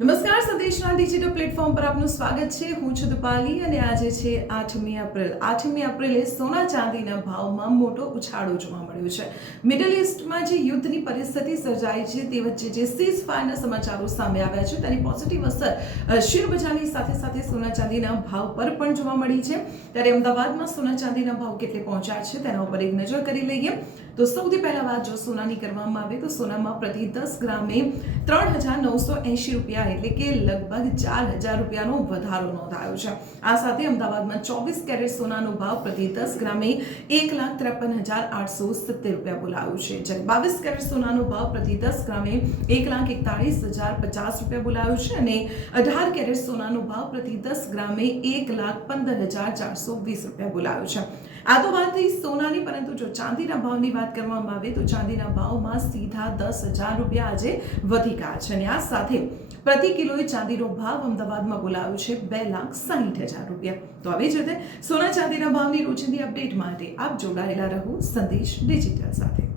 નમસ્કાર, સંદેશના digital platform પર આપનું સ્વાગત છે. હું છું દીપાલી અને આજે છે 8મી એપ્રિલ. 8મી એપ્રિલે સોના ચાંદીના ભાવમાં મોટો ઉછાળો જોવા મળ્યો છે. મિડલ ઇસ્ટમાં જે યુદ્ધની પરિસ્થિતિ સર્જાઈ છે તે વચ્ચે જે સીઝ ફાયરના સમાચારો સામે આવ્યા છે તેની પોઝિટિવ અસર શેરબજારની સાથે સાથે સોના ચાંદીના ભાવ પર પણ જોવા મળી છે. ત્યારે અમદાવાદમાં સોના ચાંદીના ભાવ કેટલે પહોંચ્યા છે તેના ઉપર એક નજર કરી લઈએ તો સૌથી પહેલા વાત જો સોનાની કરવામાં આવે તો સોનામાં પ્રતિ 10 ગ્રામે 3,980 રૂપિયા એટલે કે લગભગ 4,000 રૂપિયાનો વધારો નોંધાયો છે. આ સાથે અમદાવાદમાં 24 કેરેટ સોનાનો ભાવ પ્રતિ 10 ગ્રામે 1,53,870 રૂપિયા બોલાયો છે. જ્યારે 22 કેરેટ સોનાનો ભાવ પ્રતિ 10 ગ્રામે 1,41,050 રૂપિયા બોલાયો છે અને 18 કેરેટ સોનાનો ભાવ પ્રતિ 10 ગ્રામે 1,15,420 રૂપિયા બોલાયો છે. આ તો વાત થઈ સોનાની, પરંતુ જો ચાંદીના ભાવની વાત કરવામાં આવે તો ચાંદીના ભાવમાં સીધા 10,000 રૂપિયા આજે વધી ગયા છે અને આ સાથે પ્રતિ કિલોએ ચાંદીનો ભાવ અમદાવાદમાં બોલાયો છે 2,60,000 રૂપિયા. તો આવી જ રીતે સોના ચાંદીના ભાવની રોજિંદી અપડેટ માટે આપ જોડાયેલા રહો સંદેશ ડિજિટલ સાથે.